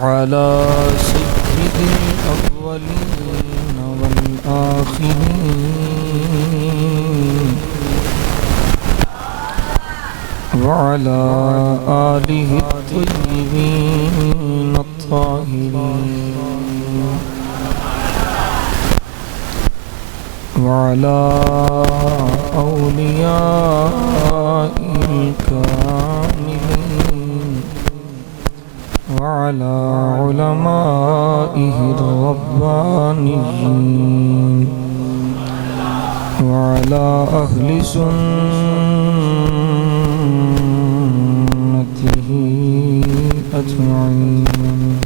على سيد الأولين والآخرين وعلى آله الطيبين الطاهرين وعلى أوليائه الكاملين وعلى علمائه الربانيين وعلى أهل سنته أجمعين.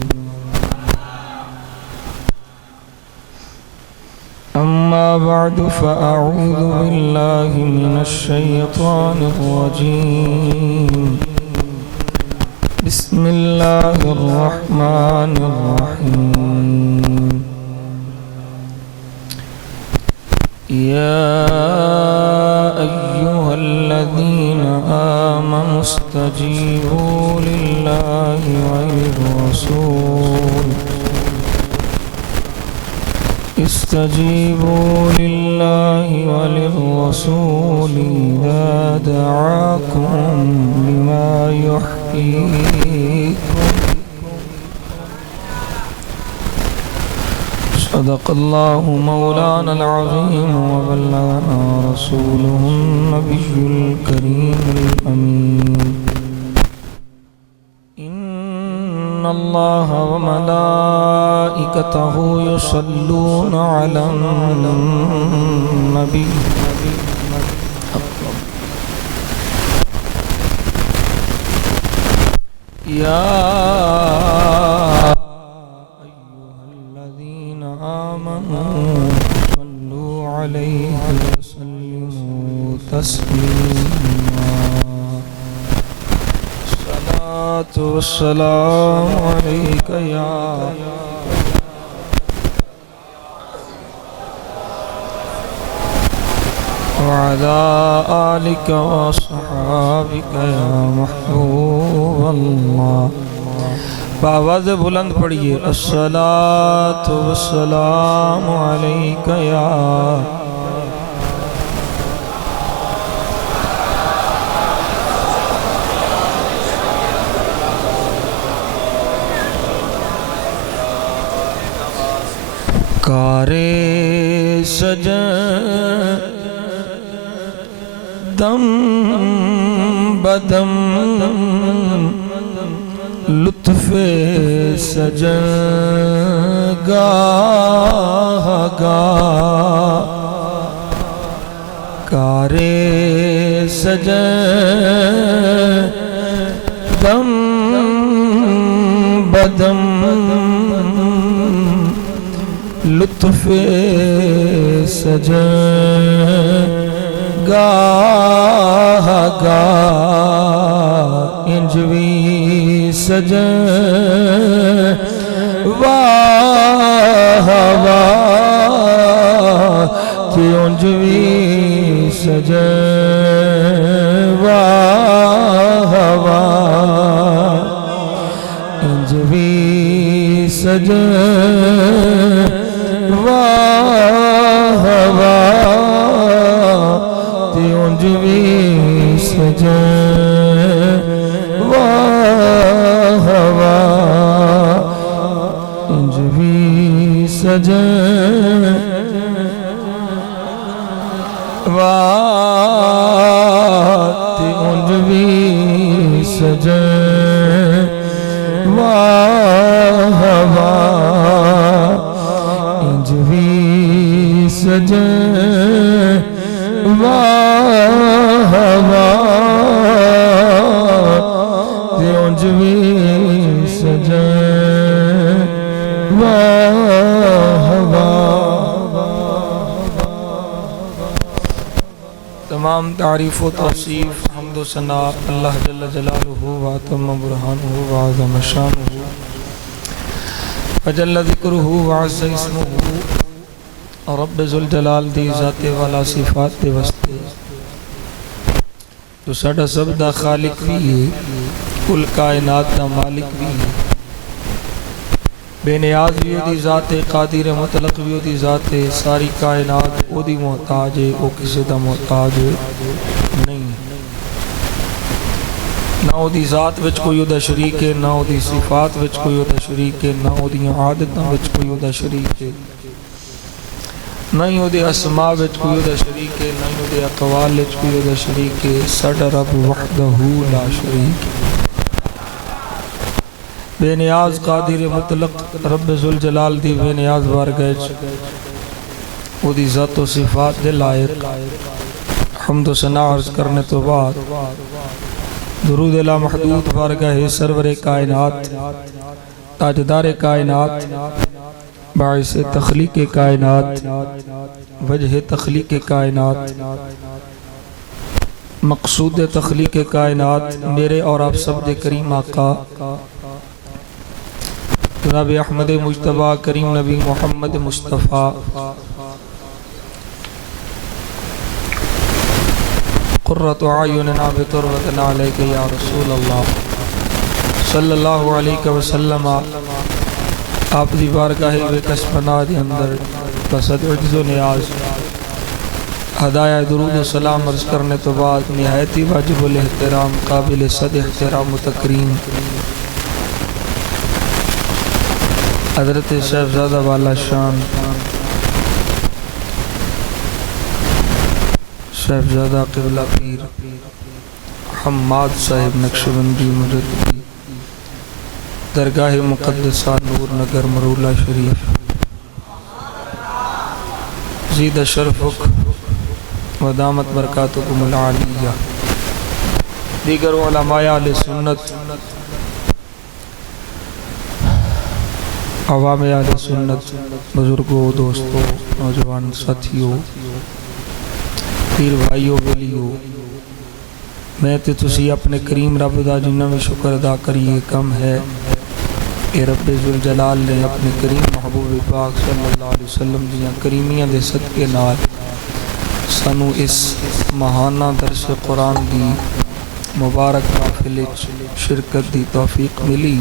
أما بعد فأعوذ بالله من الشيطان الرجيم. بسم الله الرحمن الرحيم. يا أيها الذين آمنوا استجيبوا لله وللرسول إذا دعاكم لما يحييكم. صدق الله مولانا العظيم وبلغنا رسوله النبي الكريم الأمين. إن الله وملائكته يصلون على النبي يا أيها الذين آمنوا صلوا عليه وسلموا تسليما. الصلاة والسلام عليك يا وعلى آلك وصحابك يا محبوب اللہ. بآواز بلند پڑھیے الصلاة والسلام علیک یا کارے سجن دم بدم لطف سجن گاہ گاہ کارے سجن دم بدم لطف سجن گاہ گاہ انجوی سجن واہ واہ کہ انجوی سجن واہ واہ انجوی سجن واہ واہ تے انجوی سجن واہ واہ انجوی سجن واہ تے انجوی سجن واہ واہ سجن واہ واہ تے انجوی سجن واہ واہ. تمام تعریف و توصیف حمد و ثنا اللہ جل جلالہ واتم برہانہ وعظم شانہ وجل ذکرہ وعز اسمہ رب ذوالجلال دی ذات والا صفات دے واسطے تو ساڈا سب دا خالق بھی ہے، کل کائنات دا مالک بھی ہے. بے نیاز بھی دی ذات قادر مطلق بھی دی ذات ساری کائنات او دی محتاج ہے، او کسی دا محتاج نہیں، نہ او دی ذات وچ کوئی او دا شریک ہے، نہ او دی صفات وچ کوئی او دا شریک ہے، نہ او دی عادتاں وچ کوئی او دا شریک ہے، نہ ہی او دے اسماء وچ کوئی او دا شریک ہے، نہ ہی او دے اقوال وچ کوئی او دا شریک ہے۔ ساڈا رب وحدہ لا شریک ہے، بے نیاز قادر مطلق رب ذوالجلال دی بے نیاز بارگاہ او دی ذات و صفات دے لائق حمد و ثنا عرض کرنے تو بعد درود لا محدود بارگاہ سرور کائنات تاجدار کائنات باعث تخلیق کائنات وجہ تخلیق کائنات مقصود تخلیق کائنات میرے اور آپ سب دے کریم آقا جناب احمد مجتبی کریم نبی محمد مصطفیٰ قرۃ اعیننا بتربتنا علیک یا رسول اللہ صلی اللہ علیہ وسلم، آپ دی بارگاہ بے کسبنا دی اندر بسد عجز و نیاز ہدایہ درود و سلام عرض کرنے تو بعد نہایت ہی واجب الاحترام قابل صد احترام و تکریم حضرت صاحبزادہ والا شان صاحبزادہ قبلہ پیر حماد صاحب نقشبندی مجددی درگاہ مقدسہ نور نگر مرولہ شریف زید شرفک ودامت برکاتکم العالیہ، دیگر علماء اہل سنت عوام اہل سنت بزرگوں دوستوں نوجوان ساتھیوں پیر بھائیوں ولیوں، میں تے تسی اپنے کریم رب دا جنہ میں شکر ادا کریے کم ہے۔ اے رب ذوالجلال نے اپنے کریم محبوب پاک صلی اللہ علیہ وسلم دیاں کریمیاں دے صدقے نال سانو اس ماہانہ درس قرآن دی مبارک محفل وچ شرکت دی توفیق ملی۔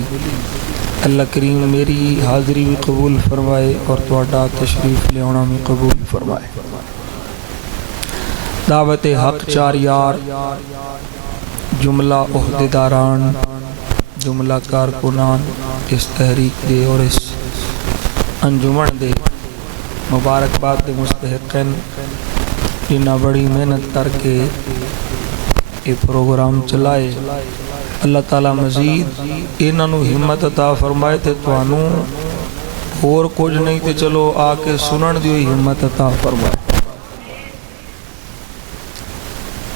اللہ کریم میری حاضری بھی قبول فرمائے اور تواڈا تشریف لے آنا بھی قبول فرمائے۔ دعوت حق چار یار، جملہ عہدیداران، جملہ کارکنان اس تحریک دے اور اس انجمن دے مبارکباد دے مستحقین جنہ بڑی محنت کر کے یہ پروگرام چلائے، اللہ تعالیٰ مزید انہوں ہمت عطا فرمائے تے توانوں اور کچھ نہیں تے چلو آ کے سنن دیو ہمت عطا فرمائے۔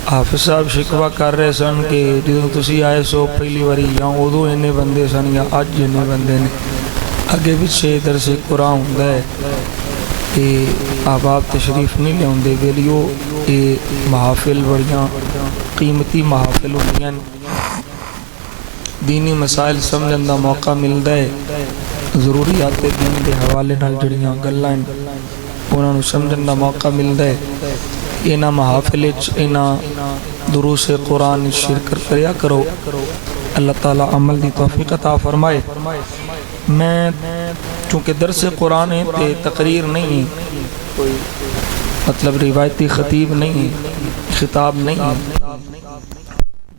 حافظ صاحب شکوہ کر رہے سن کہ جدوں تسی آئے سو پہلی واری یا ادو انے بندے سن یا اج انے بندے نے، اگے پیچھے درس قرآن ہوندا ہے کہ احباب تشریف نہیں لیاوندے ویلیو، یہ محافل بڑیاں قیمتی محافل ہوندیاں، دینی مسائل سمجھن دا موقع ملدا ہے، ضروریات دین دے حوالے نال جڑیاں گلاں انہاں نوں سمجھن دا موقع ملدا ہے۔ اینا محافل وچ اینا دروس قرآن شرکت کریا کرو، اللہ تعالیٰ عمل دی توفیق عطا فرمائے۔ میں چونکہ درس قرآن ہے تے تقریر نہیں، کوئی مطلب روایتی خطیب نہیں، خطاب نہیں،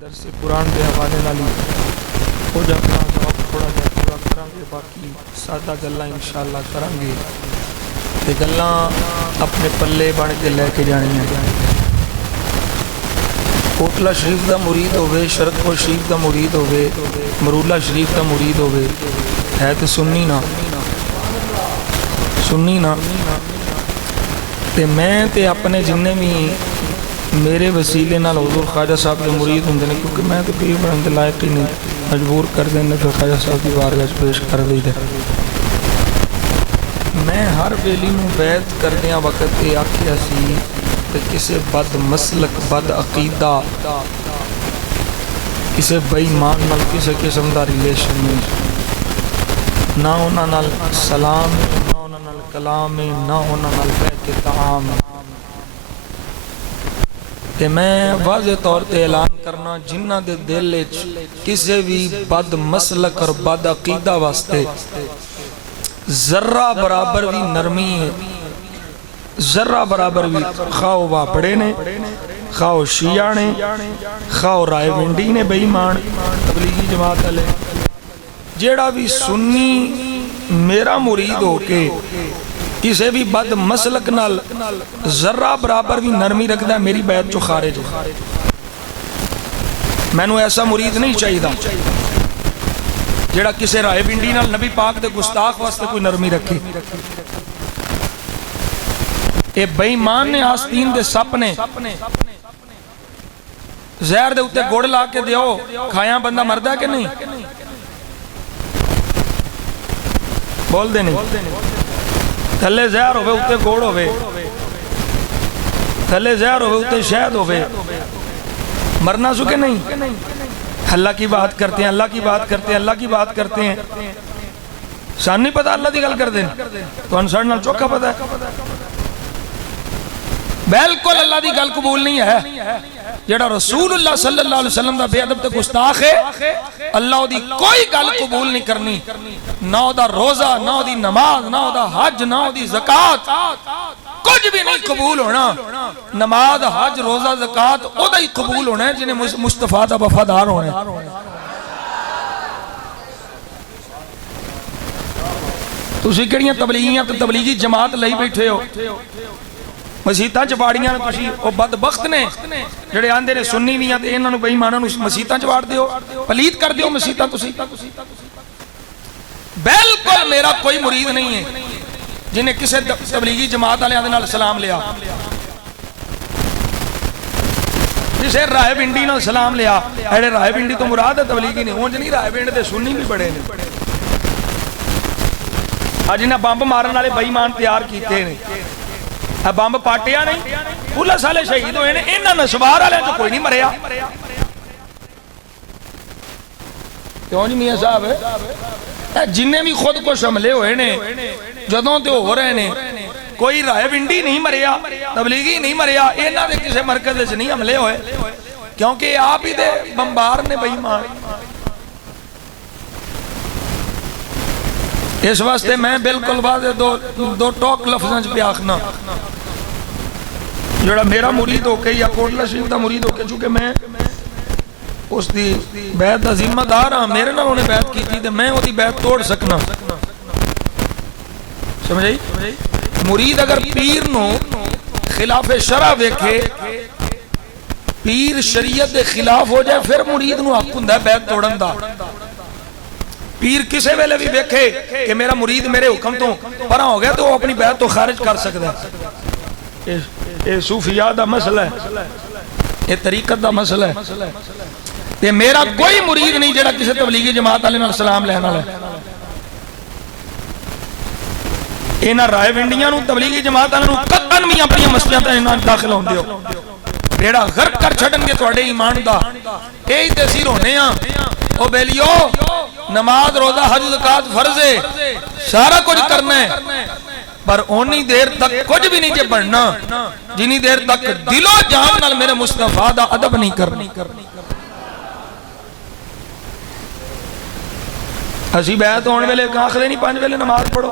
درس قرآن دے حوالے نال ہو جاتا تھوڑا جہا پورا کراں گے، باقی سادہ گلاں انشاءاللہ کراں گے تے گلاں اپنے پلے بن کے لے کے جانی ہیں۔ کوٹلہ شریف دا مرید ہوئے، شرکو شریف دا مرید ہوئے، مرولہ شریف دا مرید ہوئے، ہے تو سنی نا تے میں تے اپنے جننے بھی میرے وسیلے نال حضور خواجہ صاحب کے مرید ہوندے نے، کیونکہ میں تو پیر بنن دے لائق ہی نہیں، مجبور کر دینے پھر خواجہ صاحب کی بارگاہ پیش کر دی دے۔ میں ہر ویلی نوں بیعت کردیاں وقت یہ آکھیا سی کہ کسے بد مسلک، بد عقیدہ، کسے بے ایمان نال کسے قسم دا ریلیشن نہیں، نہ انہاں نال سلام، نہ انہاں نال کلام، نہ انہاں نال بیعت تعام۔ تے میں واضح طور تے اعلان کرنا جنہ دے دل وچ کسے بھی بد مسلک اور بد عقیدہ واسطے ذرہ برابر بھی نرمی ہے، ذرہ برابر بھی، خواہ واپڑے نے، خواہ شیعہ نے، خواہ رائے ونڈی نے بے ایمان تبلیغی جماعت والے، جیڑا بھی سنی میرا مرید ہو کے کسی بھی بد مسلک نال ذرہ برابر بھی نرمی رکھتا ہے، میری بیعت چو خارج ہے۔ میں نو ایسا مرید نہیں چاہیے جیڑا کسی رائے ونڈی نال نبی پاک دے گستاخ واسطے کوئی نرمی رکھے۔ اے بے ایمان نے آستین دے سپ نے زہر دے اتے گوڑ لا کے دیو، کھایاں بندہ مردہ کہ نہیں؟ بول دے نہیں، تھلے زہر ہوئے اتے گوڑ ہوئے، تھلے زہر ہوئے اتے شہد ہوئے، مرنا سو کہ نہیں؟ اللہ کی بات کرتے ہیں، اللہ کی بات کرتے ہیں، اللہ کی بات کرتے ہیں، سان نہیں پتا اللہ دی گل کر دیں تو انسان نال چوکھا پتا ہے، بالکل اللہ دی گل قبول نہیں ہے۔ جیڑا رسول اللہ صلی اللہ علیہ وسلم دا بے ادب تے گستاخ ہے، اللہ دی کوئی گل قبول نہیں کرنی، نہ دا روزہ، نہ دی نماز، نہ دا حج، نہ دی زکاة، کچھ بھی نہیں قبول ہونا۔ نماز، حج، روزہ، زکاة او دا ہی قبول ہونا ہے جنہیں مصطفیٰ دا وفادار ہونا ہے۔ تسی کڑیاں تبلیغیاں تو تبلیغی جماعت لئی بیٹھے ہو، مسیطاں چباڑیاں نے تسی او بدبخت نے جڑے آندے نے سنی بھی ہیں تے انہاں نوں بے ایماناں نوں مسیطاں چباڑ دیو، پلید کر دیو مسیطاں تسی۔ بالکل میرا کوئی مرید نہیں ہے جنہیں کسی تبلیغی جماعت والے دے نال سلام لیا، کسی رائے ونڈی نال سلام لیا، ایڑے رائے ونڈی تو مراد ہے تبلیغی نہیں، اونج نہیں، رائے ونڈ دے سنی بھی بڑے نے، آج انہیں بمب مارن والے بے ایمان تیار کیتے ہیں، بمب پاٹیا نہیں، پولیس والے شہید ہوئے نے، انہاں نسوار والے جو کوئی نہیں مریا۔ کیوں جی میاں صاحب، جنہیں بھی خود کو حملے ہوئے نے جدوں تے ہو رہے نے، کوئی رائے ونڈی نہیں مریا، تبلیغی نہیں مریا، انہاں دے کسی مرکز سے نہیں حملے ہوئے، کیونکہ آپ ہی دے بمبار نے بے ایمان۔ اس واسطے میں بالکل واضح دو ٹوک لفظاں پہ آخنا، جڑا میرا مرید ہو کے یا کوٹلہ شریف دا مرید ہو کے، چونکہ میں اس دی بیعت دا ذمہ دار ہاں، میرے نال انہیں بیعت کی تھی تے میں وہ دی بیعت توڑ سکنا، سمجھائی؟ مرید اگر پیر نو خلاف شرع ویکھے، پیر شریعت دے خلاف ہو جائے، پھر مرید نو حق ہوندا ہے بیعت توڑن دا۔ پیر کسے ویلے بھی ویکھے کہ میرا مرید میرے حکم تو پرا ہو گیا تو وہ اپنی بیعت تو خارج کر سکتا ہے۔ یہ صوفیاء دا مسئلہ ہے، یہ طریقت دا مسئلہ ہے، یہ میرا کوئی مرید نہیں جڑا کسی تبلیغی جماعت والے نال سلام لینا ہے۔ انہاں رائے ونڈیاں نو تبلیغی جماعت والے نو قطعاً بھی اپنی مسجداں تے انہاں داخل ہون دیو، بیڑا غرق کر چھڈن گے تواڈے ایمان دا، یہی تاثیر ہونے ہاں۔ او بیلیو، نماز، روزہ، حج، زکاة فرض ہے، سارا کچھ کرنا ہے، پر اونی دیر تک کچھ بھی نہیں جے بڑھنا جنی دیر تک دل و جان نال میرے مصطفیٰ دا ادب نہیں کرنا۔ اسی بیعت ہونے ویلے آخر نہیں 5 ویلے نماز پڑھو،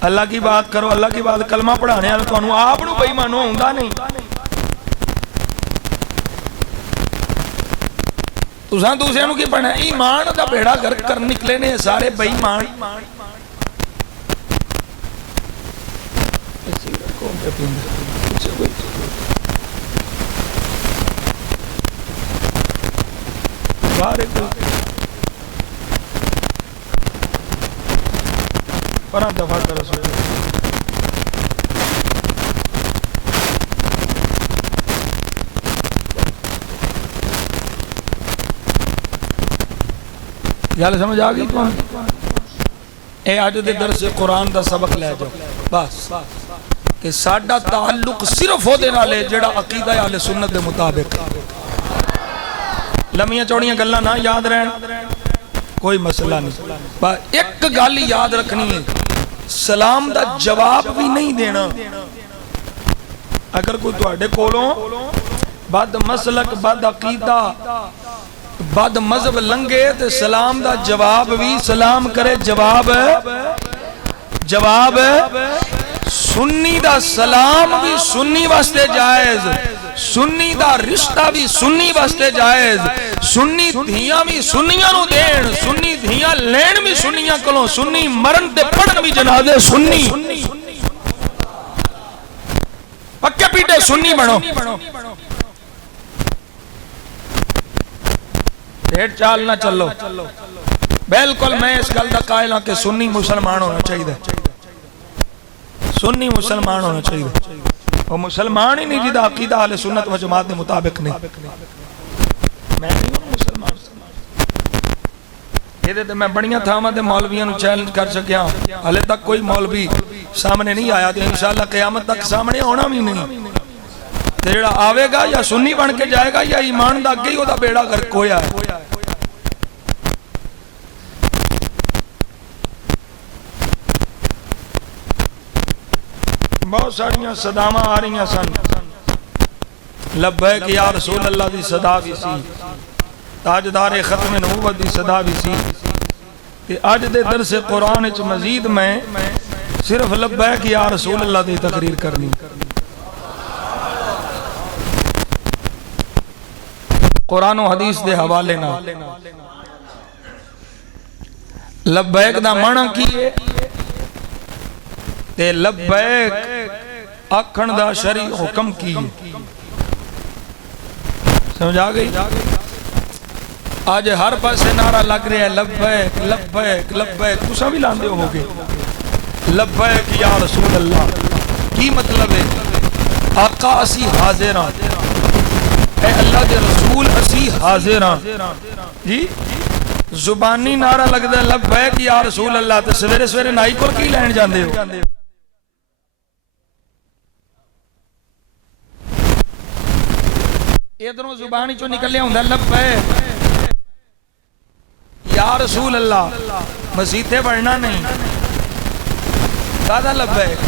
اللہ کی بات کرو، اللہ کی بات، کلمہ پڑھانے والے تو انہوں آپ نو بے ایمانو ہوندا نہیں۔ تساں دوسرے نو کی پڑھنا ہے؟ ایمان دا بیڑا گرک کر نکلے نے سارے بے ایمان۔ پرہ دفعہ کر رسول گل سمجھ آ گئی تو اے آج دے درس قرآن دا سبق لے جاؤ بس، کہ ساڈا تعلق صرف ہو دے نالے جڑا عقیدہ اہل سنت دے مطابق۔ لمیاں چوڑیاں گلاں نہ یاد رہن، کوئی مسئلہ نہیں، بس ایک گل یاد رکھنی ہے، سلام دا جواب بھی نہیں دینا۔ اگر کوئی تواڈے کولوں بد مسلک، بد عقیدہ، بد مذہب لنگے تے سلام دا جواب بھی سلام کرے، جواب جواب سنی دا سلام بھی سنی واسطے جائز، سنی دا رشتہ بھی سنی واسطے جائز، سنی دھیاں بھی سنیاں نو دین، سنی دھیاں لین بھی سنیاں کلوں، سنی مرن تے پڑھن بھی جنازے سنی، پکے پیٹے سنی بنو۔ ڈیڑھ چال نہ چلو، بالکل میں اس گل دا قائل ہاں کہ سنی مسلمان ہونا چاہیے، سنی مسلمان ہونا چاہیے، وہ مسلمان ہی نہیں جدا عقیدہ اہل سنت و جماعت کے مطابق نہیں، میں نہیں ہوں مسلمان۔ یہ دیتے میں بڑیاں تھاما دے مولویاں نو چیلنج کر سکیا، حالے تک کوئی مولوی سامنے نہیں آیا، تو انشاءاللہ قیامت تک سامنے ہونا بھی نہیں، جیڑا آوے گا یا سنی بن کے جائے گا یا ایمان دا گئی ہو دا بیڑا غرق ہویا ہے۔ بہت ساریاں صداواں آ رہی ہیں سن، لبیک یا رسول اللہ دی صدا بھی سی، تاجدار ختم نبوت دی صدا بھی سی، کہ آج دے درس قرآن وچ مزید میں صرف لبیک یا رسول اللہ دی تقریر کرنی۔ قرآن و حدیث دے حوالے نہ لبیک دا معنی کی ہے تے لبیک آکھن دا شرعی حکم کی ہے، سمجھا گئی؟ آج ہر پاسے نعرہ لگ رہے ہیں لبیک لبیک لبیک، تسا بھی لاندے ہو گے لبیک یا رسول اللہ، کی مطلب ہے؟ آقا اسی حاضراں، اے اللہ دے رسول اسی حاضراں، جی زبانی نعرہ لگ دے لبیک یا رسول اللہ، تے سویرے سویرے نائی کول کی لین جاندے ہو؟ ادھروں زبانی چو نکلے ہوں لبیک یا رسول اللہ، مسیطے بڑھنا نہیں، دادا لبیک،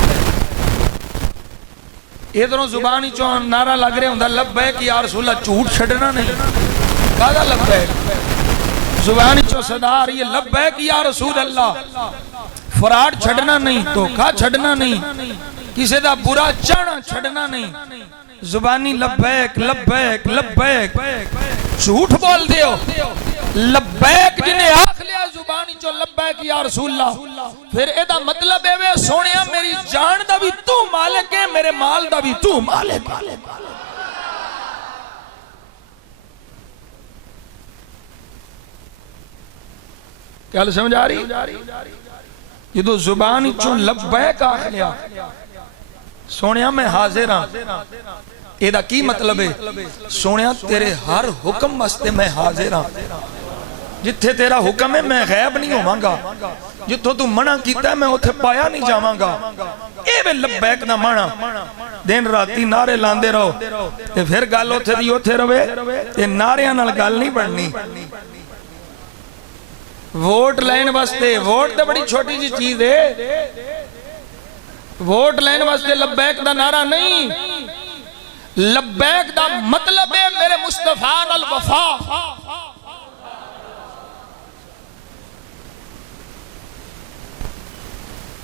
ادھروں زبانی چو نعرہ لگ رہے ہوں لبیک یا رسول اللہ، جھوٹ چھڑنا نہیں، دادا لبیک، زبانی چو صدا آ رہی ہے لبیک یا رسول اللہ، فراڈ چھڑنا نہیں، دھوکہ چھڑنا نہیں، کسی دا برا چانا چھڑنا نہیں، زبانی لبیک لبیک لبیک، جھوٹ بول دیو لبیک جنہیں آخ لیا زبانی چو لبیک یا رسول اللہ، پھر ایدہ مطلب ہے سونیا میری جان دا بھی تو مالک ہے، میرے مال دا بھی تو مالک ہے۔ کیا سمجھ آ رہی؟ یہ تو زبانی چو لبیک آخ لیا سونیا میں حاضر ہاں، ایدہ کی مطلب ہے سونیا تیرے ہر حکم واسطے میں حاضر ہاں، جتھے تیرا حکم ہے میں غیب نہیں ہوں گا، جتھو تو منع کیتا ہے میں اتھے پایا نہیں جاواں گا، اے بے لبیک نہ مانا، دن راتی نعرے لاندے رہو، تے پھر گال اتھے دی اتھے روے، تے نعریاں نال گال نہیں بڑھنی۔ ووٹ لین واسطے، ووٹ تے بڑی چھوٹی جی چیز ہے، ووٹ لین واسطے لبیک دا نعرہ نہیں، لبیک دا مطلب ہے میرے مصطفیٰ الوفا،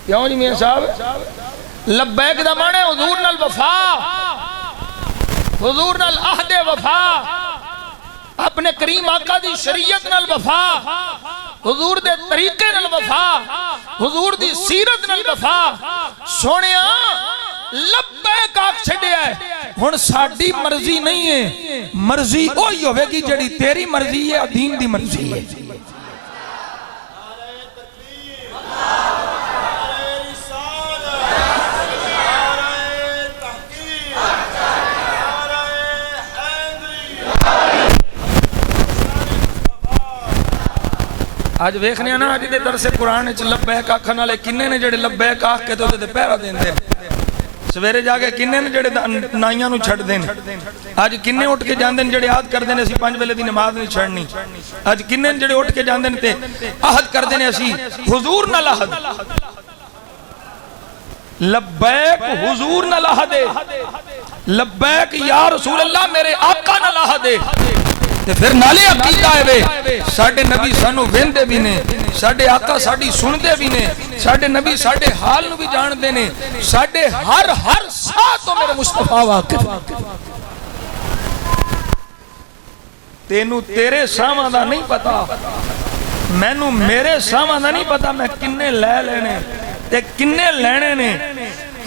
کیوں جی میاں صاحب؟ لبیک دا مانے حضور نال وفا، حضور نال عہد وفا، اپنے کریم آقا دی شریعت نال وفا، حضور دے طریقے نال وفا، حضور دی سیرت نال وفا، سونیا لبیک آکھ چھڑے آئے، ہن ساڑی مرضی نہیں ہے، مرضی اوہی ہوئے گی جڑی تیری مرضی ہے، دین دی مرضی ہے۔ آج ویکھنے نا آج دے درس قرآن وچ لبیک آکھن والے کنے نے جڑے لبیک آکھ کے تو تے پہرا دیندے، سویرے جا کے کنے نے جڑے نائیاں نو چھڈ دین، اج کنے اٹھ کے جاندے نے جڑے عہد کردے نے اسی 5 ویلے دی نماز نہیں چھڑنی، اج کنے نے جڑے اٹھ کے جاندے نے تے عہد کردے نے اسی حضور نال عہد، لبیک حضور نال عہد، لبیک یا رسول اللہ میرے آقا نال عہد، تے پھر نالے عقیدہ ہے وے ساڈے نبی سانو ویندے بھی نے ساڈے آقا ساڈی سندے بھی نے ساڈے نبی ساڈے حال نو بھی جان دے نے ساڈے ہر ساہ تو میرے مصطفیٰ واقف تینو تیرے ساواں دا نہیں پتا مینو میرے ساواں دا نہیں پتا میں کنے لے لینے تے کنے لینے نے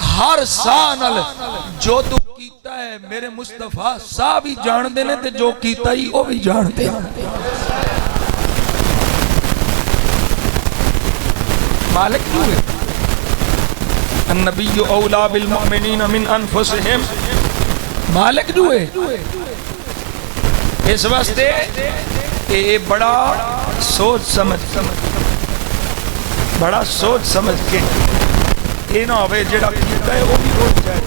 ہر ساہ نال جو تو کیتا ہے میرے مصطفیٰ ساہ بھی جان دینے تے جو کیتا ہی وہ بھی جان دے مالک کیوں ہے النبی اولا بالمؤمنین من انفسہم مالک جو ہے اس واسطے یہ بڑا سوچ سمجھ کے یہ نہ ہوئے جڑا کیتا ہے وہ بھی روڑ جائے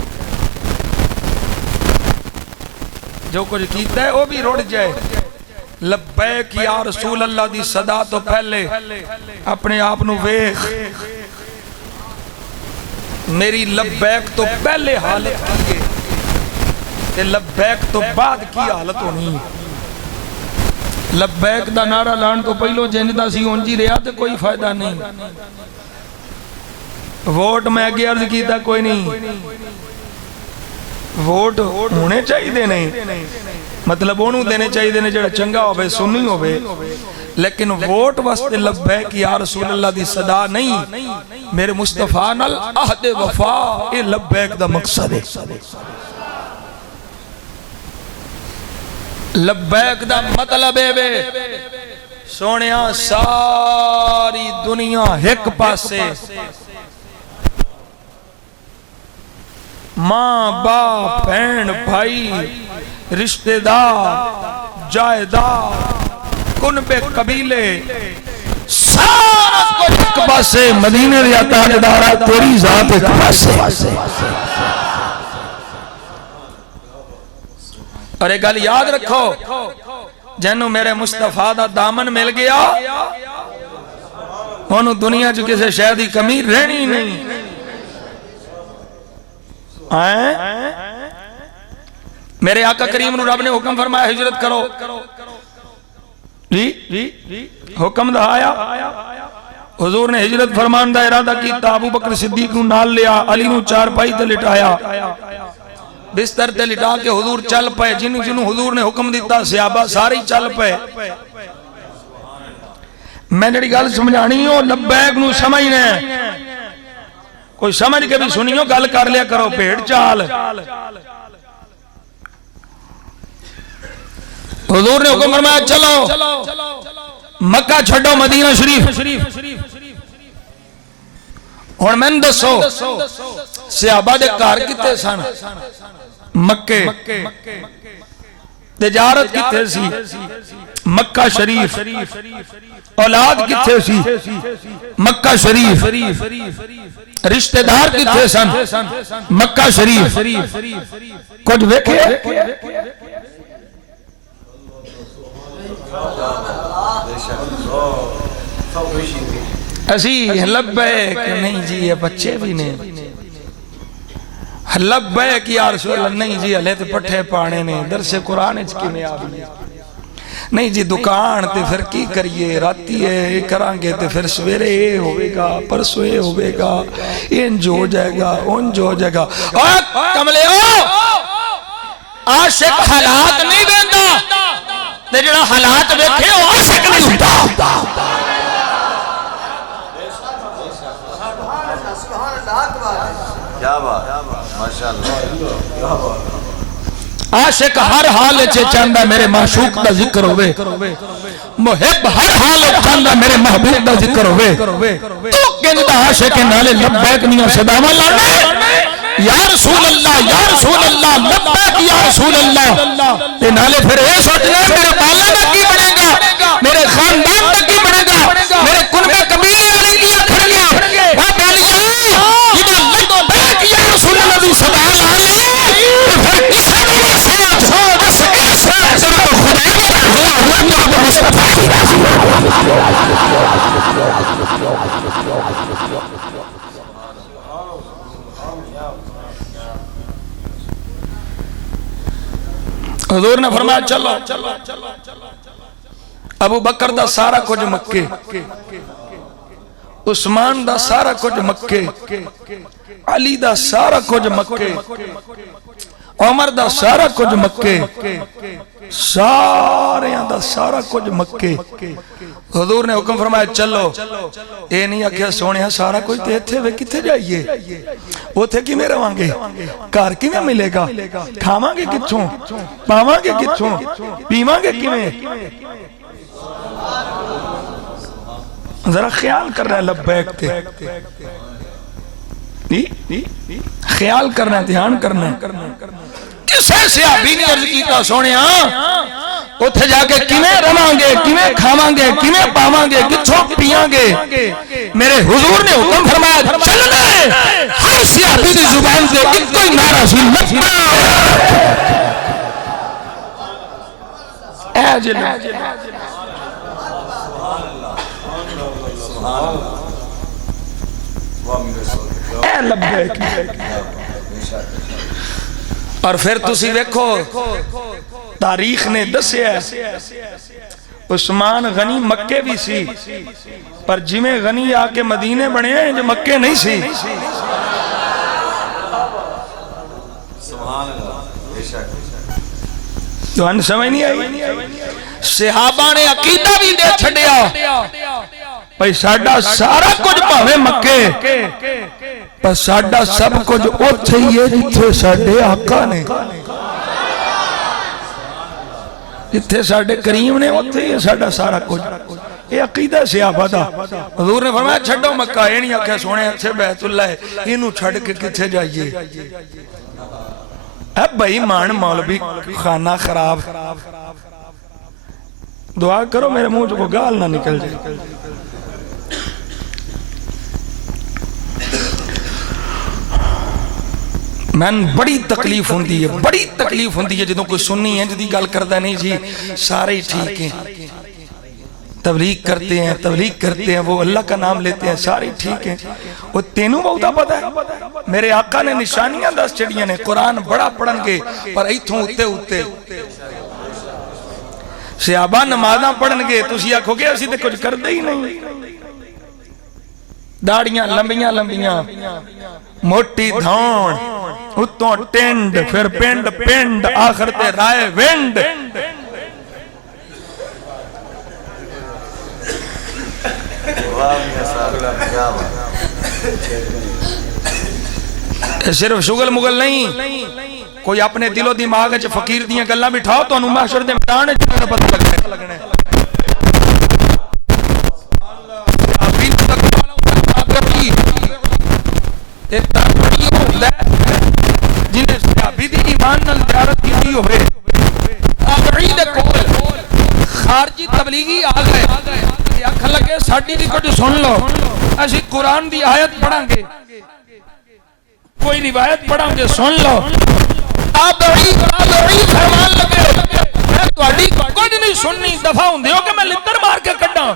جو کچھ کیتا ہے وہ بھی روڑ جائے لبیک یا رسول اللہ دی صدا تو پہلے اپنے آپ نو ویخ میری لبیک تو پہلے حالت کیے تے لبیک تو بعد کی حالت ہونی لبیک دا نعرہ لان تو پہلو جندا سی اونجی رہا تے کوئی فائدہ نہیں ووٹ میں اگے عرض کیتا کوئی نہیں ووٹ ہونے چاہیے دے نہیں مطلب انہوں دینے چاہیے دینے جڑا چنگا ہوئے سنی ہوئے لیکن ووٹ واسطے لبیک یا رسول اللہ دی صدا نہیں میرے مصطفیٰ نال عہد وفا اے لبیک دا مقصد ہے لبیک دا مطلب ہے سونیاں ساری دنیا ایک پاسے ماں باپ بہن بھائی رشتہ دار جائیداد کنبے قبیلے سارا کو ایک پاسے مدینے دیا تاجدارا تیری ذات ایک پاسے اور ایک گل یاد رکھو جنہوں میرے مصطفیٰ دا دامن مل گیا انہوں دنیا جو کسے شاید ہی کمی رہنی نہیں میرے آقا کریم رب نے حکم فرمایا ہجرت کرو جی حکم دہایا حضور نے ہجرت فرمان دا ارادہ کیتا ابو بکر صدیق نو نال لیا علی نو چار پائی تے لٹایا بستر تے لٹا کے حضور چل پے جنہوں حضور نے حکم دیتا صحابہ ساری چل پے میں جڑی گل سمجھانی ہو لبیک نو سمجھنے کوئی سمجھ کے بھی سنیو گل کر لیا کرو بھیڑ چال حضور نے حکم فرمایا چلو مکہ چھڑو مدینہ شریف اور میں دسو صحابہ دے کار کتے سن مکے تجارت کتے سی مکہ شریف اولاد کتے سی مکہ شریف رشتہ دار کتے سن مکہ شریف کچھ ویکھے اسی لبیک نہیں جی یہ بچے بھی نہیں لبیک یا رسول اللہ نہیں جی علیہ تے پٹھے پانے نے درس قرآن اچکی میں آبی نہیں جی دکان تے پھر کی کریے راتی ہے کرانگے تے پھر سویرے اے ہوئے گا پرسو اے ہوئے گا انج ہو جائے گا انج ہو جائے گا کملے عاشق حالات نہیں بیندا تے جڑا حالات بیٹھے ہو عاشق نہیں ہوتا کیا بات ماشاءاللہ عاشق ہر حال چے چاندہ میرے معشوق دا ذکر ہوئے محب ہر حال چاندہ میرے محبوب دا ذکر ہوئے تو کہندہ عاشق نالے لبیک نیاں صداوہ لانے یا رسول اللہ لبیک یا رسول اللہ تے نالے پھر اے سوچنا میرے بالا دا کی بنے گا میرے خاندان دا کی بنے گا میرے کنبے قبیلے والے کیا کھڑیاں وہ بالیاں یہ لبیک یا رسول اللہ دی صدا لانے پھر کسا میرے ساتھ بس ایسا ضرور حضور نے فرمایا چلو ابو بکر دا سارا کچھ مکے، عثمان دا سارا کچھ مکے، علی دا سارا کچھ مکے، عمر دا سارا کچھ مکے، سارے دا سارا کچھ مکے۔ حضور نے حکم فرمایا چلو، اے نہیں آکھیا سونے سارا کچھ تے تھے وے کتے جائیے، وہ تھے کی میں رہاں گے، کار کی میں ملے گا، کھاواں گے کچھوں، پاواں گے کچھوں، پیواں گے کی میں۔ ذرا خیال کر رہا ہے لبیک تے، خیال کرنا ہے، دھیان کرنا ہے۔ کسے صحابی نے عرض کیتا سونے اتھے جا کے کیویں رواں گے، کیویں کھاواں گے، کیویں پاواں گے، کتھوں پیاں گے؟ میرے حضور نے حکم فرمایا چلنا ہے، ہر صحابی دی زبان سے ایک کوئی نعرہ سنت اے جل اے لبیک۔ اور پھر تسی ویکھو تاریخ نے دسیا ہے عثمان غنی مکے بھی سی، پر جمیں غنی آکے مدینے بنے ہیں جو مکے نہیں سی۔ تو ان سمجھ نہیں آئی؟ صحابہ نے عقیدہ بھی دے چھڑیا بھئی ساڈا سارا کچھ پاوے مکے، پر ساڈا سب کچھ اوتھے ہی ہے جتھے ساڈے آقا نے، جتھے ساڈے کریم نے اوتھے ہی ہے ساڈا سارا کچھ۔ یہ عقیدہ صحابہ دا۔ حضور نے فرمایا چھڑو مکہ، یہ نہیں آکھیا سونے اچھے بیت اللہ ہے انہوں چھڑ کے کتھے جائیے۔ اب بھائی مان مولوی خانہ خراب، دعا کرو میرے منہ جو گال نہ نکل جائے۔ میں بڑی تکلیف ہوندی ہے، بڑی تکلیف ہوندی ہے جدوں کوئی سنی ہے جدی گل کردہ نہیں جی سارے ہی ٹھیک ہیں، تبلیغ کرتے ہیں وہ اللہ کا نام لیتے ہیں سارے ٹھیک ہیں۔ وہ تینوں بہتا پتا ہے میرے آقا نے نشانیاں دس چڑیاں نے، قرآن بڑا پڑھن گے پر ایتھوں اتے صحابہ نمازاں پڑھن گے تسی آکھو گے اسی تے کچھ کردے ہی نہیں، داڑیاں لمبیاں لمبیاں، موٹی دھون، اتوں ٹینڈ، پھر پینڈ پینڈ، آخر تے رائے وینڈ۔ صرف شغل مغل نہیں، کوئی اپنے دل و دماغ وچ فقیر دیاں گلاں بٹھاؤ تو انہوں محشر دے میدان وچ پتہ لگنا ہے۔ جنہیں صحابی دی ایمان نال زیارت کی ہوئے، تابعی دے کول خارجی تبلیغی آ گئے، آکھن لگے ساڈی بھی کچھ سن لو، اسی قرآن دی آیت پڑھاں گے، کوئی روایت پڑھاں گے سن لو۔ تابعی فرمان لگے میں تہاڈی کچھ نہیں سننی، دفع ہوندے ہو کہ میں لتر مار کے کڈاں،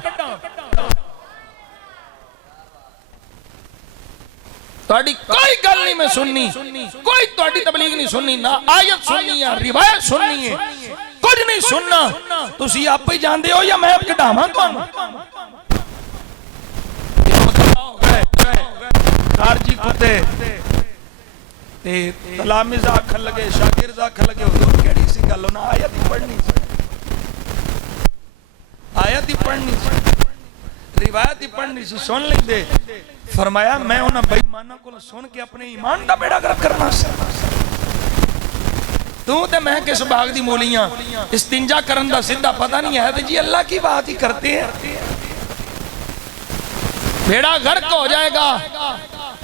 تہاڈی کوئی گل نہیں میں سننی، کوئی تہاڈی تبلیغ نہیں سننی، نہ آیت سننی ہے روایت سننی ہے، کچھ نہیں سننا، تسی آپ ہی جاندے ہو یا میں کڈاواں تانوں؟ خارجی کتے تلامذ آکھن لگے، شاگرد آکھن لگے حضور کیڑی سی گل ہونا، آیت ہی پڑھنی سی، آیت ہی پڑھنی سی، روایت ہی پڑھنی سی، سن لیں دے۔ فرمایا میں انہاں بے ایماناں کو سن کے اپنے ایمان دا بیڑا گرک کرنا سی، تو تے میں کس باغ دی مولیاں استنجا کرن دا سدھا پتہ نہیں ہے تے جی اللہ کی بات ہی کرتے ہیں، بیڑا غرق ہو جائے گا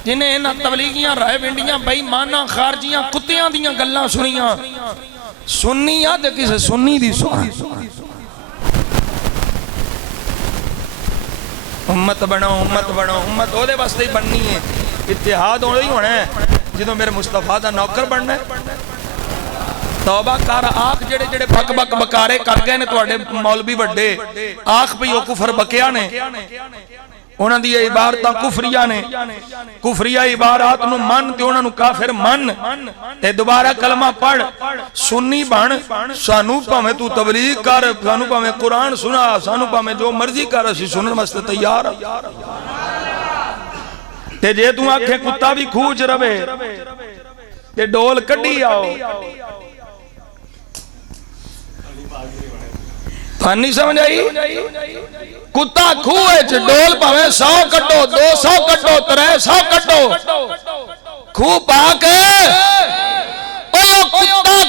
جنہیں انہاں تبلیغیاں رائے ونڈیاں بے ایماناں خارجیاں کتیاں دیاں گلاں سنیاں، سنی یا تے کسے سنی دی سنی۔ امت بنو امت بنو، امت او دے واسطے ہی بننی ہے، اتحاد ہونا ہی ہونا ہے جدوں میرے مصطفیٰ دا نوکر بننا ہے۔ توبہ کر آنکھ جڑے جڑے بک بک بکارے کر گئے نے تواڈے مولوی وڈے، آنکھ پہ یو کفر بکیا نے، انہاں دی عبارتاں کفریہ نے کفریہ عبارات نو من تے انہاں نو کافر من تے دوبارہ کلمہ پڑھ سنی بن سانو پاویں تو تبلیغ کر سانو پاویں قرآن سنا سانو پاویں جو مرضی کر اسی سنن واسطے تیار تے جے تو آکھے کتا بھی کھوج روے تے ڈول کڈی آؤ نہیں سمجھ آئی کتا کھوئے چھ ڈول پاویں 100 کٹو 200 کٹو 300 کٹو کھو پاک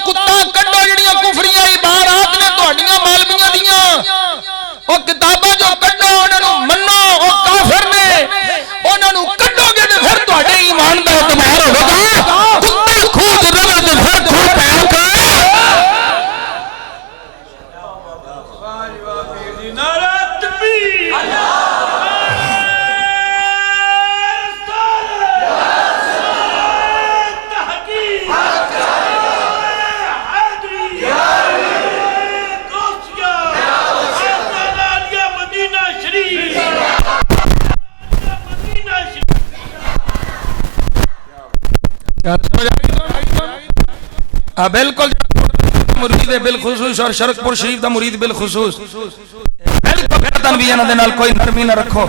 کتا کٹو جڑیاں کفریاں عبارات نے تہاڈیاں مولویاں دیاں او کتاباں جو کٹو انہاں نوں منو او کافر نے انہاں نوں کٹو گے تے پھر تہاڈے ایمان دا اعتبار ہوگا کتا کھوج رہے تے پھر کھو پاک بالکل مرید بالخصوص اور شرک پور شریف دا مرید بالخصوص بالکل کرتن بھی انہاں دے نال کوئی نرمی نہ رکھو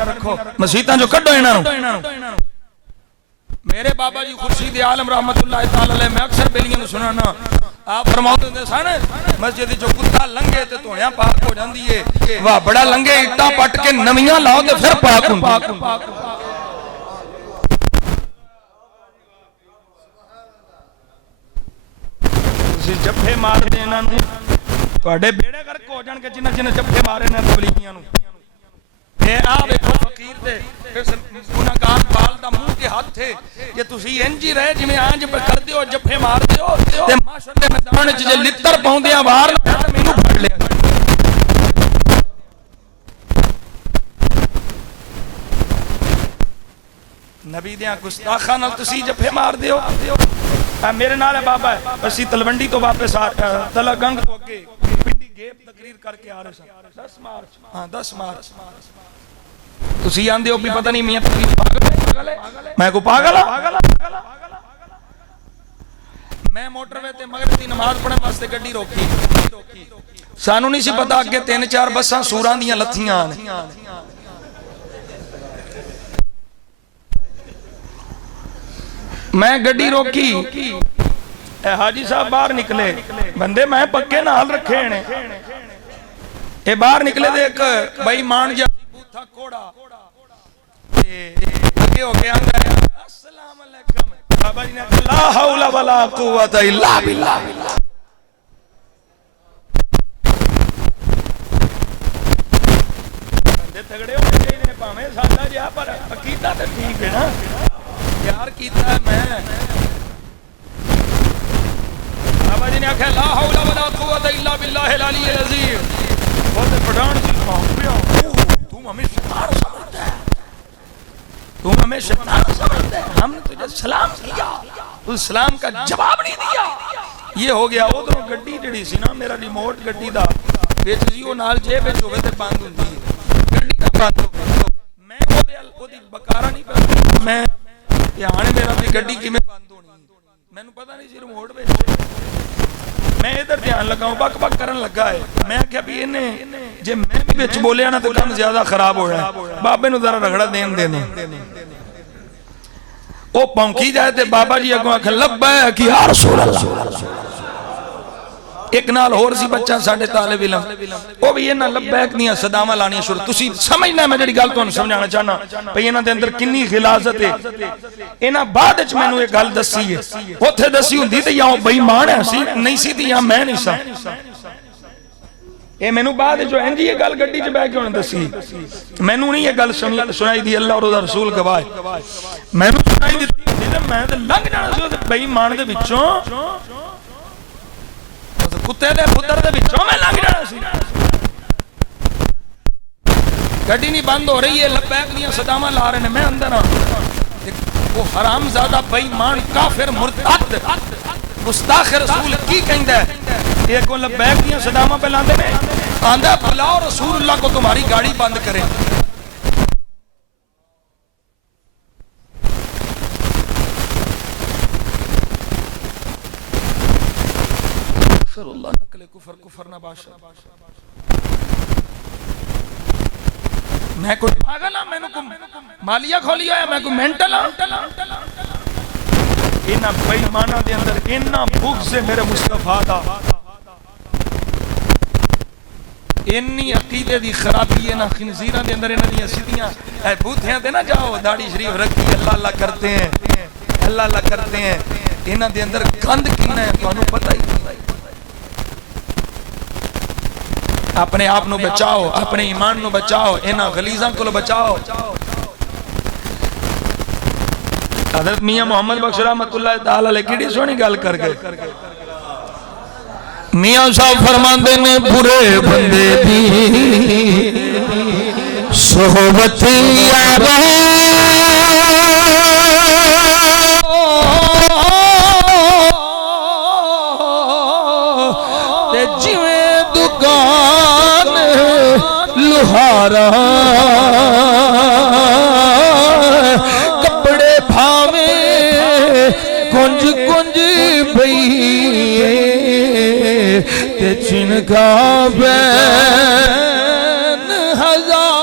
مسیتاں جو کڈو انہاں نوں میرے بابا جی خورشید عالم رحمت اللہ تعالی علیہ میں اکثر بیلیاں سنانا آپ فرماتے ہوندے سن مسجد جو کتا لنگے تے دھوڑیاں پاک ہو جاندی ہے واہ بڑا لنگے اٹا پٹ کے نویاں لاؤ تے پھر پاک ہوندی جفے مار دے انہاں نوں تواڈے بیڑے غرق ہو جان کے جنہ جنہ جفے مارے نے تبلیغیاں نوں اے آ ویکھو فقیر تے گناہگار بال دا منہ کے ہاتھ تھے کہ تسی انجی رہے جویں آنج کر دیو جفے مار دیو تے معاشرے دے میدان وچ جے لتر پاوندیاں وار مینوں پھڑ لیا نبی دیاں گستاخاں نال تسی جفے مار دیو میرے نال ہے بابا ہے اسی تلونڈی تو واپس تلا گنگ تو اگے پنڈی گیپ تقریر کر کے آ رہے سن 10 مارچ ہاں 10 مارچ تسی آندے ہو بھی پتہ نہیں میاں تقریر پاگل ہے میں کو پاگل ہاں میں موٹر وے تے مغرب دی نماز پڑھن واسطے گڈی روکی سانو نہیں سی پتہ اگے 3-4 بساں سوراں دیاں لتھیاں نے میں گڈی روکی اے حاجی صاحب باہر نکلے بندے میں پکے نال رکھے ہیں اے باہر نکلے دے ایک بھائی مان جا بوتھا کوڑا اگے ہو کے آندا ہے السلام علیکم بابا جی نے کہا لا حول ولا قوت الا باللہ بندے تگڑے ہونے چاہیے پاویں سادہ جہا پر عقیدہ تے ٹھیک ہے نا پیار کیتا ہے میں بابا جی نے آکھا لا حول ولا قوت الا باللہ العلی العظیم بولتے پڑھان سی تم ہمیں شیطان سمجھتا ہے تم ہمیں شیطان سمجھتا ہے ہم نے تجھے سلام کیا تو سلام کا جواب نہیں دیا یہ ہو گیا ادھروں گڈی جڑی سی نا میرا ریموٹ گڈی دا وچ جی او نال جیب وچ ہوے تے بند ہوندی ہے گڈی نہ بند ہو میں اودی بکارا نہیں پہ میں یہاں میرا بھی گڈی کیویں بند ہونی میں نوں پتہ نہیں سی ریموٹ وچ میں ادھر دھیان لگاؤں بک بک کرن لگا ہے میں کہیا بھی اینے جے میں بھی وچ بولیا نا تے کم زیادہ خراب ہو رہا ہے بابے نوں ذرا رگڑا دین دینا او پونکی جائے تے بابا جی اگوں آکھے لبیک یا رسول اللہ ایک نال اور سی بچہ ساڈے طالب علم او بھی انہاں لبیک دیاں صداواں لانیاں شروع تسی سمجھنا میں جڑی گل تانوں سمجھانا چاہنا بھئی انہاں دے اندر کنی غلاظت ہے انہاں بعد وچ مینوں ایک گل دسی ہے اوتھے دسی ہوندی تے یا بے ایمان ہے سی نہیں سی تے یا میں نہیں سا اے مینوں بعد جو انجی یہ گل گڈی چ بیٹھ کے انہاں دسی مینوں نہیں یہ گل سنائی دی اللہ اور دا رسول گواہ مینوں سنائی دتی تے میں تے لنگ جانا سی بے ایمان دے وچوں کتے دے پتر دے وچوں میں لنگ جانا سی گڈی نہیں بند ہو رہی ہے لبیک دیاں صداواں لا رہے نے میں اندر ہاں وہ حرام زادہ بے ایمان کافر مرتد گستاخ رسول کی کہندا ہے یہ کو لبیک دیاں صداواں پہ لاندے نے آندا بلاؤ رسول اللہ کو تمہاری گاڑی بند کرے استغفر اللہ نقل کفر نہ باشا میں کوئی پاگل ہاں میں کو مالیہ کھولی آیا میں کو مینٹل ہاں انہاں بے ایمانہ دے اندر انہاں بغض سے میرے مصطفیٰ دا انی عقیدے دی خرابی ہے نا خنزیرہ دے اندر انہاں دی سیدیاں اے بوتھیاں تے نہ جاؤ داڑھی شریف رکھی اللہ اللہ کرتے ہیں اللہ اللہ کرتے ہیں انہاں دے اندر گند کینا ہے تو انہوں پتہ ہی اپنے آپ نو بچاؤ اپنے ایمان نو بچاؤ انہاں غلیظاں کو بچاؤ حضرت میاں محمد بخش رحمت اللہ تعالی علیہ کیڑی سونی گل کر گئے میاں صاحب فرماندے نے برے بندے دی صحبت یارو تے جویں دکان لوہارا کپڑے بھاویں کنج کنج پئی تے چنکا بین ہزاراں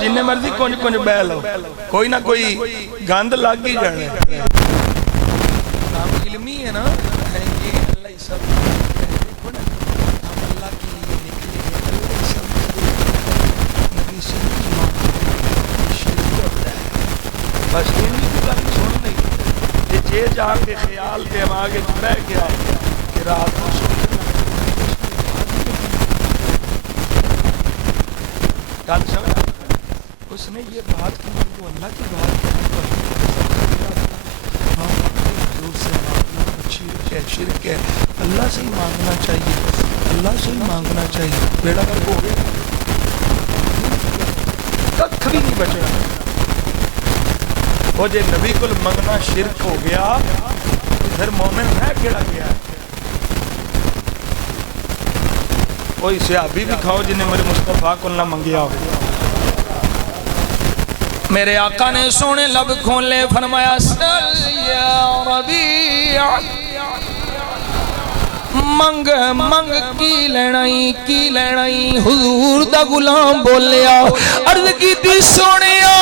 جنہیں مرضی کنج کنج بہ لو کوئی نہ کوئی گند لگ ہی جانے ہم علمی ہے نا یہ اللہ ہی سب ہم اللہ کی نکلے اللہ ہی سب نبی سے بس علمی کی بات سن نہیں جے جا کے خیال کے ہم آگے بہ گیا کہ رات کو سن کل سمجھا اس نے یہ بات کی وہ اللہ کی بات حضور سے مانگنا شرک ہے اللہ سے ہی مانگنا چاہیے اللہ سے ہی مانگنا چاہیے بیڑا کر ہو گیا کچھ بھی نہیں بچنا وہ جے نبی کو منگنا شرک ہو گیا پھر مومن ہے کیڑا گیا کوئی صحابی بھی کھاؤ جنہیں میرے مصطفیٰ کو نہ منگیا ہو میرے آقا نے سونے لب کھولے فرمایا سل یا ربیع منگ منگ کی لینائی حضور دا غلام بولیا عرض کی تی سونیا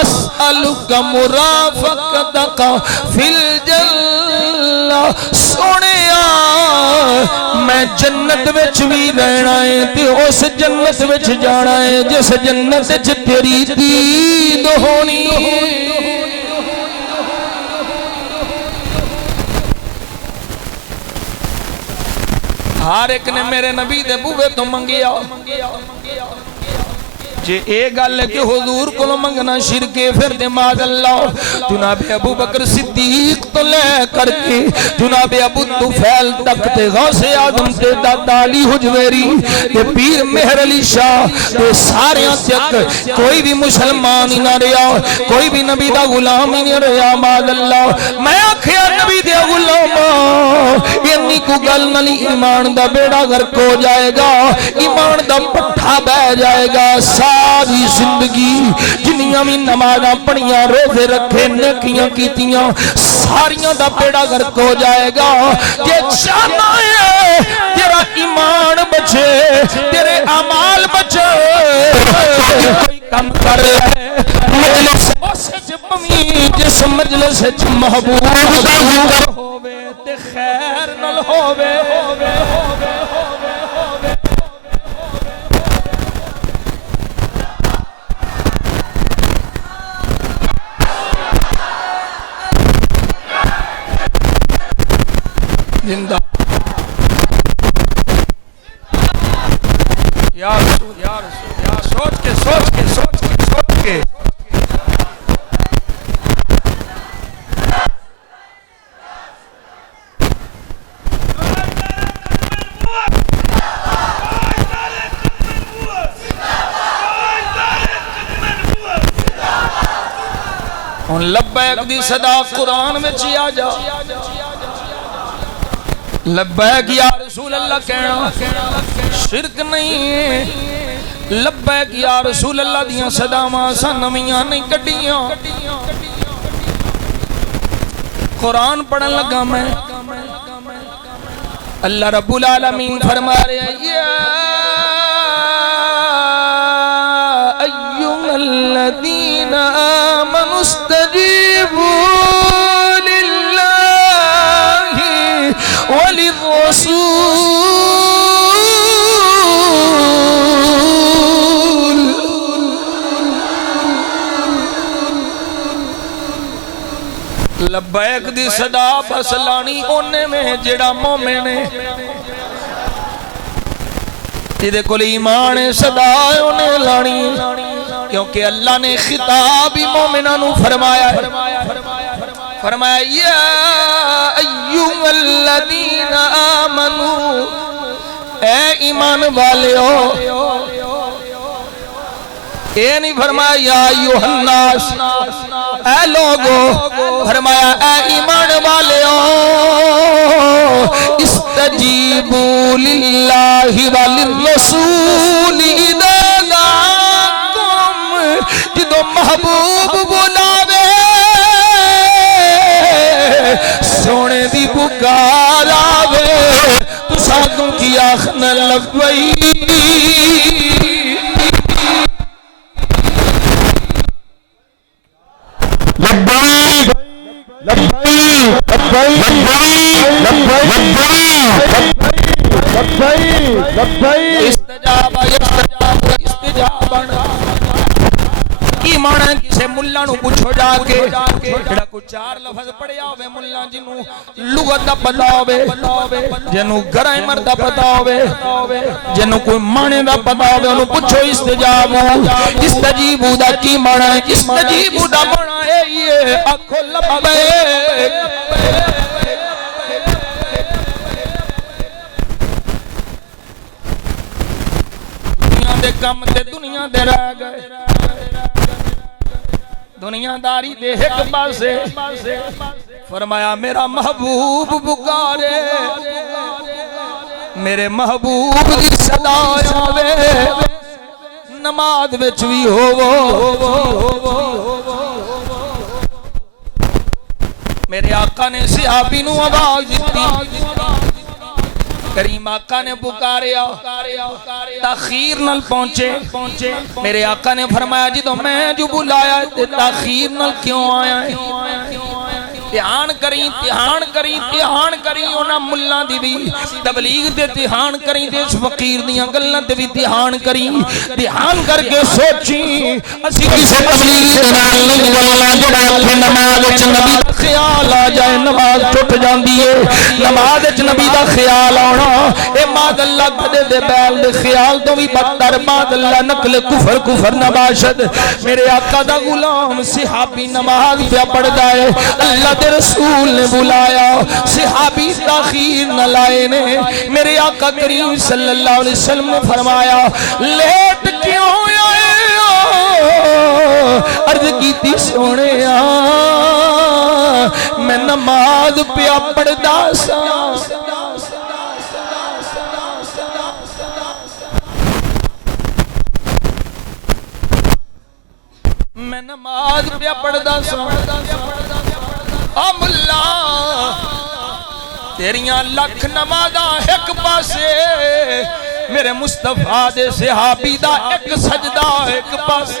اسألک مرافقتک فی الجنہ سونیا میں جنت وچ بھی رہنا ہے تے اس جنت وچ جانا ہے جس جنت وچ تیری دید ہونی ہر ایک نے میرے نبی دے بوے تو منگیا جے اے گل ہے کہ حضور کو منگنا شرکے پھر دے ماذ اللہ جناب ابو بکر صدیق تو لے کر کے جناب ابو طفیل تک تے غوث اعظم تے دادا علی حجویری تے پیر مہر علی شاہ تے سارے تک کوئی بھی مسلمان ہی نہ رہا کوئی بھی نبی دا غلام ہی نہ رہا ماذ اللہ میں آکھیا نبی دے غلام انی کو گل نلی ایمان دا بیڑا غرق ہو جائے گا ایمان دا پٹھا بہ جائے گا ساری زندگی جنیاں بھی نمازاں پڑھیاں روزے رکھے نیکیاں کیتیاں ساریاں دا بیڑا غرق ہو جائے گا یہ چاہنا ہے تیرا ایمان بچے تیرے اعمال بچے کوئی کم کر رہے مجلس واسج پمی جس مجلس محبوب ہووے تے خیر نال ہووے زندہ یا رسول یا سوچ کے ان لبیک دی صدا قرآن میں چیا جا لبیک یا رسول اللہ کہنا شرک نہیں ہے لبیک یا رسول اللہ دیاں صداواں اساں نویاں نہیں کڈیاں قرآن پڑھن لگا میں اللہ رب العالمین فرما رہے ہیں یا ایھا الذین آمنوا استجیبوا للہ وللرسول لبیک دی صدا بس لانی اونے میں جڑا مومن ہے جدے کول ایمان صدا انہیں لانی کیونکہ اللہ نے خطاب ہی مومنوں نو فرمایا ہے فرمایا یا ایھا الذین آمنوا اے ایمان والیو اے نہیں فرمایا یا ایھا الناس اے لوگو فرمایا اے ایمان والیو استجیبوا للہ وللرسول اذا دعاکم جدو محبوب بلاوے سونے دی پکار آوے تو ساتوں کی آخنا لبئی کی مانا ہے کسے ملہ نو پوچھو جا کے جڑا کو چار لفظ پڑھیا ہوئے ملہ جنو لغت دا پتا ہوئے جنو گرائمر دا پتا ہوئے جنو کوئی مانے دا پتا ہوئے انہوں پوچھو استجیبو دا کی مانا ہے استجیبو دا مانا ہے یہ اکھو لبیک دنیا دے کم تے دنیا دے رہ گئے دنیا داری دے ایک پاسے فرمایا میرا محبوب پکارے میرے محبوب دی صدا آوے نماز وچ وی ہوو میرے آقا نے صحابی نو آواز دتی کریم آقا نے پکاریا تاخیر نل پہنچے میرے آقا نے فرمایا جی تو میں جو بلایا تاخیر نل کیوں آیا ہے تیہان کری اونا ملہ دی بھی تبلیغ دے تیہان کری دے اس فقیر دیاں گلہ دے بھی تیہان کری تیہان کر کے سوچی اسی کسے تبلیغ دنال نہیں واللہ جڑا کہ نماز اچھ نبی دا خیال آ جائے نماز ٹوٹ جان دیئے نماز اچھ نبی دا خیال آنا اے ماد اللہ گھڑے دے بیل دے خیال تو بھی بدتر ماد اللہ نقل کفر نباشد میرے آقا دا غلام صحابی نماز پہ پڑھ دائے اللہ دے رسول نے بلایا صحابی تاخیر نہ لائے نے میرے آقا کریم صلی اللہ علیہ وسلم نے فرمایا لیٹ کیوں آئے عرض کی تی سونے میں نماز پہ پڑھ دا سا میں نماز پہ پڑھ دا سا اللہ تیریاں لکھ نمازاں ایک پاسے میرے مصطفیٰ دے صحابی دا ایک سجدہ ایک پاسے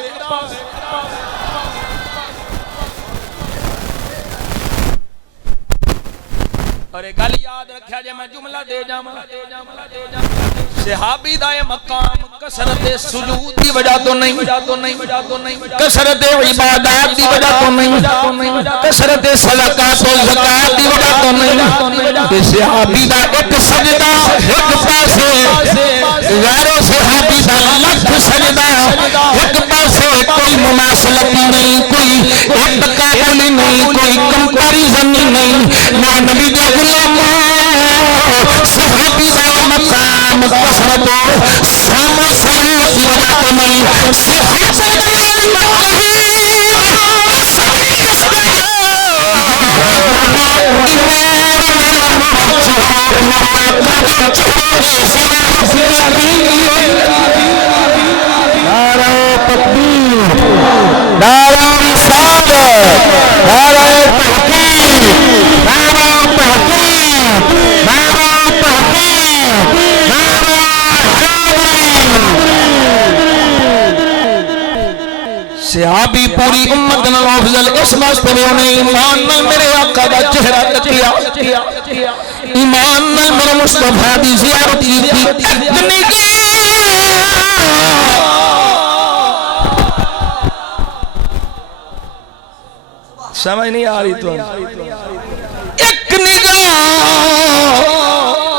اور ایک گل یاد رکھیا جے میں جملہ دے جاواں صحابی دا یہ مقام کثرت سجود دی وجہ تو نہیں کثرت عبادات دی وجہ تو نہیں کثرت صدقات و زکات دی وجہ تو نہیں کہ صحابی دا ایک سجدہ ایک پاسے غیر صحابی دا لکھ سجدہ ایک پاسے کوئی مماثلت نہیں کوئی تقابل نہیں کوئی کمپیریزن نہیں نہ نبی دے غلام صحابی دا مقام کثرت سامو سلام کی وجہ تو نہیں صحابی دا صحابی پوری امت نال افضل اس واسطے نے انہیں ایمان نال میرے آقا دا چہرہ تکیا، ایمان نال میرے مصطفیٰ دی زیارت کی زندگی سمجھ نہیں آ رہی تو ایک نگاہ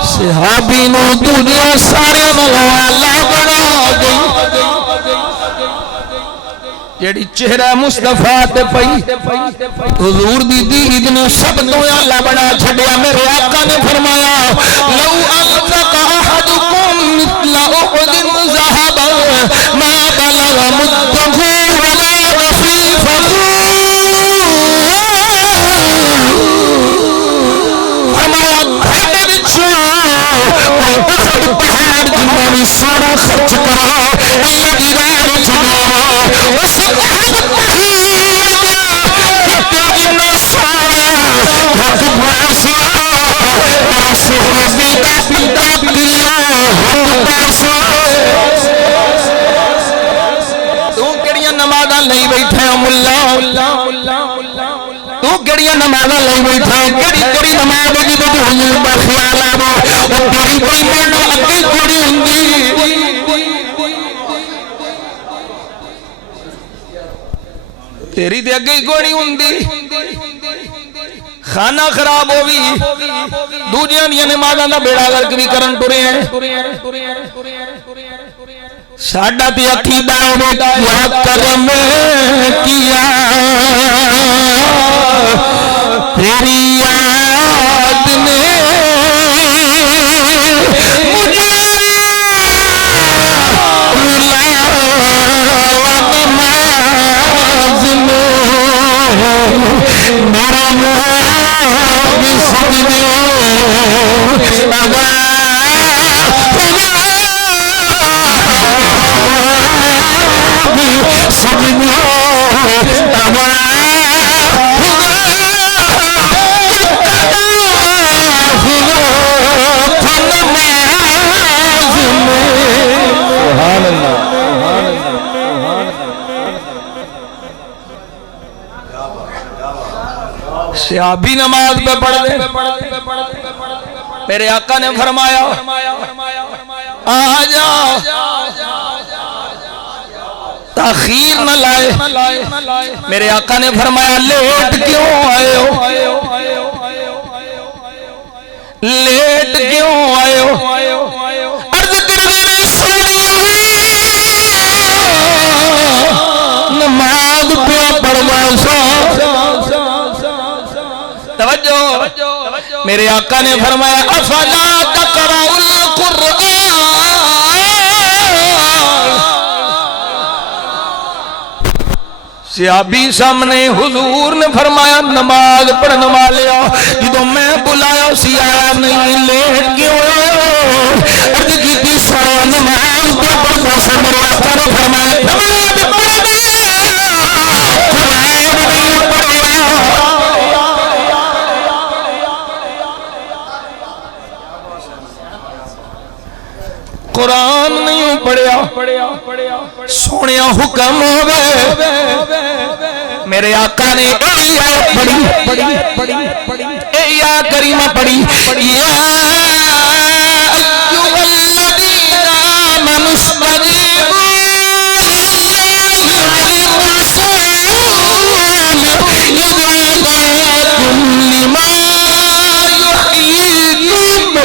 صحابی نو دنیا سارے ملوالا بنا گئی جیڑی چہرہ مصطفیٰ تے پئی حضور دی دید نے سب تو اللہ بنا چھڑیا میرے آقا نے فرمایا لو انفق احدکم مثل احد ذهبا ما بلغ مده ولا نصيفه سارا خرچ کرا اللہ کی راہ چھڑا اس نمازاں لئی بیٹھے ملا تو کیڑیاں نمازاں لئی بیٹھے کیڑی نماز دی بدھوئی دا خیال آو او تیری کوئی مانو اگے کوڑی ہوندی تیری تے اگے کوڑی ہوندی خانہ خراب ہووی دوجیاں دی نمازاں دا بیڑا غرق بھی کرن ٹرے ہیں ساڈا تے عقیدہ کیا کرم کیا تیری یاد نے مجھے نماز میں میرا بھی سجدے لگا صحابی نماز پہ پڑھ دے میرے آقا نے فرمایا آجا تاخیر نہ لائے میرے آقا نے فرمایا لیٹ کیوں آئے ہو لیٹ کیوں آئے ہو عرض کر دے سنی نماز پہ پڑھوا سا توجہ میرے آقا نے فرمایا افلا تقرأ القرآن صحابی سامنے حضور نے فرمایا نماز پڑھنے والے جدو میں بلایا سی آیا نہیں لیٹ کیوں عرض کی تھی سارا نماز پڑھنے سے میرے آقا نے فرمایا نماز پڑھنے قرآن نہیں پڑھیا سونیا حکم ہوئے میرے آقا نے یا کریمہ پڑھی یا ایوہ الذین آمنوا استجیبوا للرسول اذا دعاکم لما یحییکم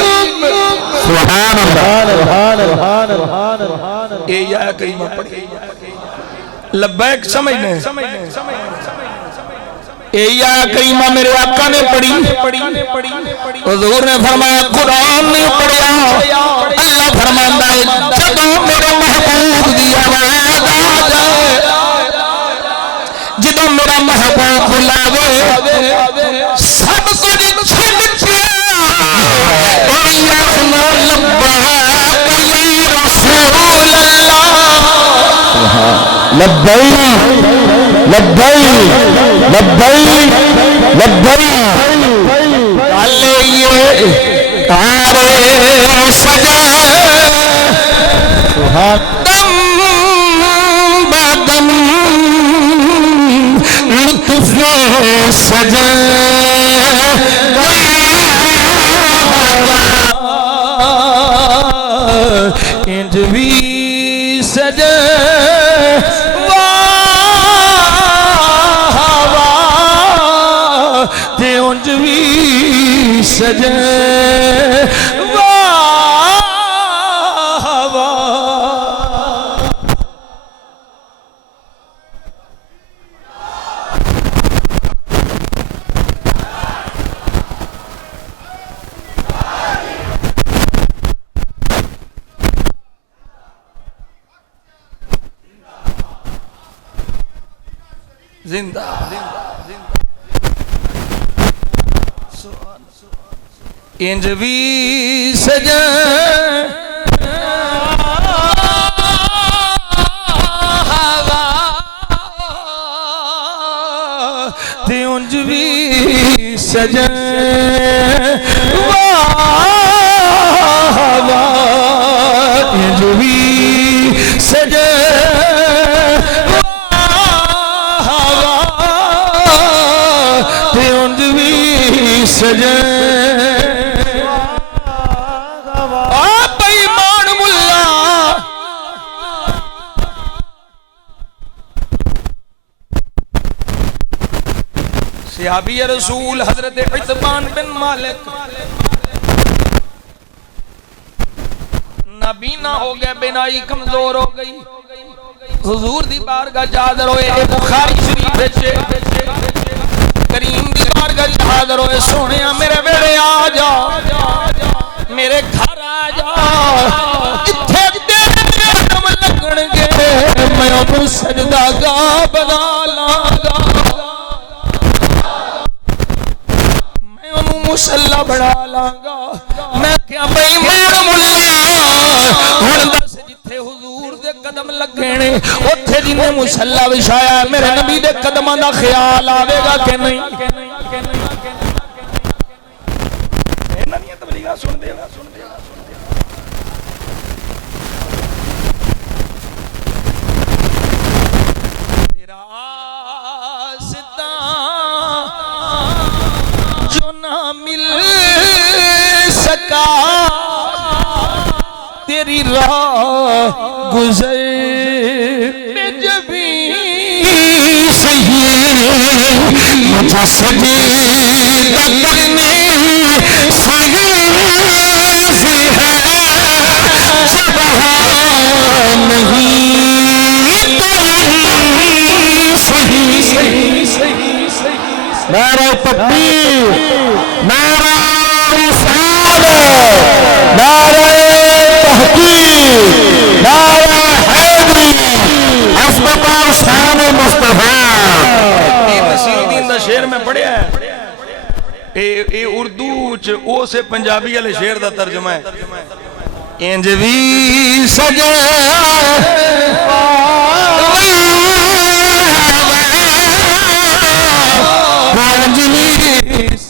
سبحان اللہ اے یا کریمہ پڑھی لبیک سمجھنے اے یا کریمہ میرے آقا نے پڑھی حضور نے فرمایا قرآن نہیں پڑھیا اللہ فرماتا ہے جدوں میرے محبوب دی آواز آ جائے جدوں میرا محبوب بلاوے سب کچھ چھڑ کے اے یا لبیک یا رسول اللہ لبیک لبیک لبیک لبیک علیہ کارے سجا دم بدم سجن انج بھی سجن تے انج بھی سجن زندہ انج بھی سجن تے انج بھی سجن انج بھی سجن سجن آپ ایمان ملا صحابی رسول حضرت عتبان بن مالک نابینا ہو گئے، بینائی کمزور ہو گئی، حضور دی بارگاہ حاضر ہوئے، بخاری شریف بچے کریم دی بارگاہ حاضر ہوئے، سونیا میرے بیڑے آ جا، میرے گھر آ جا، اتھے تیرے قدم لگن گے، میں انہوں سجدہ گاہ بنا لاگا، میں انہوں مسلح بڑھا لاگا، میں کیا بھئی میرے ملیا ہن دس جتھے حضور دے قدم لگنے اتھے جنہیں مسلح بشایا میرے نبی دے قدمہ دا خیال آوے گا کہ نہیں؟ سن دے گا تیرا آستا جو نہ مل سکا تیری راہ گزر میں جبھی صحیح مجھے سجید کرنے نعرہ تکبیر، نعرہ رسالت، نعرہ تحقیق، نعرہ حیدری، حسب پر شان مصطفیٰ۔ نصیر الدین دا شعر میں پڑھیا ہے، اے اردو او سے پنجابی والے شعر دا ترجمہ ہے، انج بھی سجن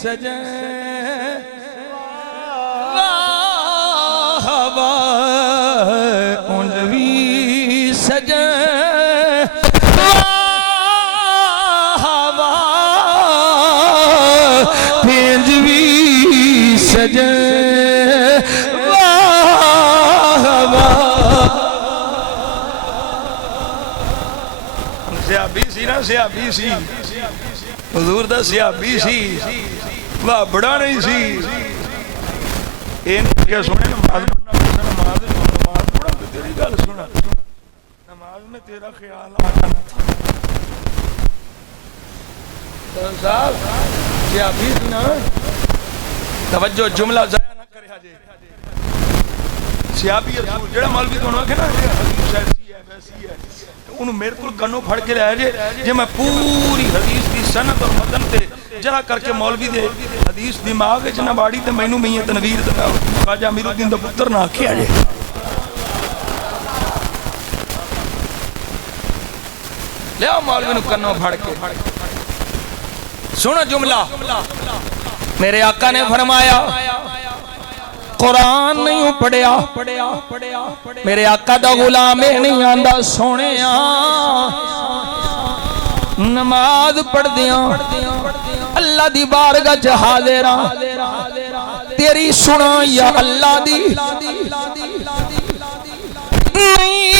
سجن انج بھی سجن انج بھی سجن سیابی سی نا، سیابی سی حضور دا سیابی سی، واہ بڑا نہیں سی، این کیا سنے نماز پڑھنا پڑھنا، نماز پڑھا تو تیری گل سنا، نماز میں تیرا خیال آتا نہ تھا صاحب سیابی سی نا، توجہ جملہ ضائع نہ کرے حاجے سیابی رسول جڑا مولوی تو انہوں نے کہنا حدیث ایسی ہے ویسی ہے، انہوں میرے کو کنوں پھڑ کے لے جے میں پوری حدیث دی سند اور مدن تے جرا کر کے مولوی دے حدیث دماغ وچ نہ باڑی تے مینوں میاں تنویر دا خواجہ امیر الدین دا پتر نہ آکھیا جے لے مولوی نوں کنوں پھڑ کے سنو جملہ میرے آقا نے فرمایا قرآن نہیں پڑھیا میرے آقا دا غلام نہیں آندا سونے نماز پڑھ دیاں اللہ دی بارگاہ چ حاضر ہاں تیری سنا یا اللہ دی نہیں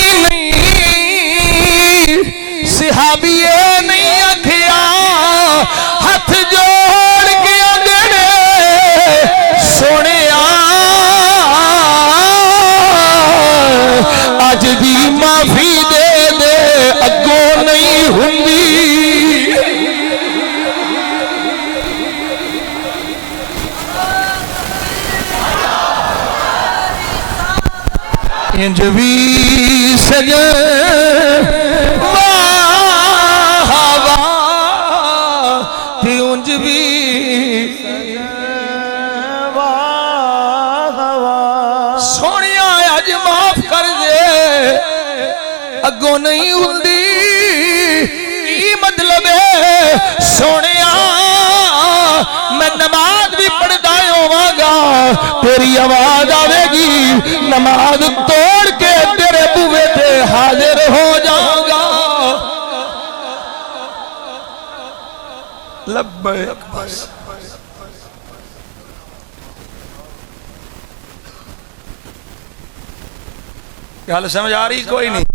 صحابی نہیں آکھیا ہاتھ جوڑ کے اگڑے سونے اج دی معافی دے دے اگوں نہیں ہوندی انج بھی سجن واہ واہ تے انج بھی سونیا اج معاف کر دے اگوں نہیں ہوندی کی مطلب ہے سونیا میں نماز بھی پڑھدا ہوواں گا تیری آواز آوے گی نماز توڑ کے تیرے بوئے تے حاضر ہو جاؤں گا لبیک بس گل سمجھ آ رہی کوئی نہیں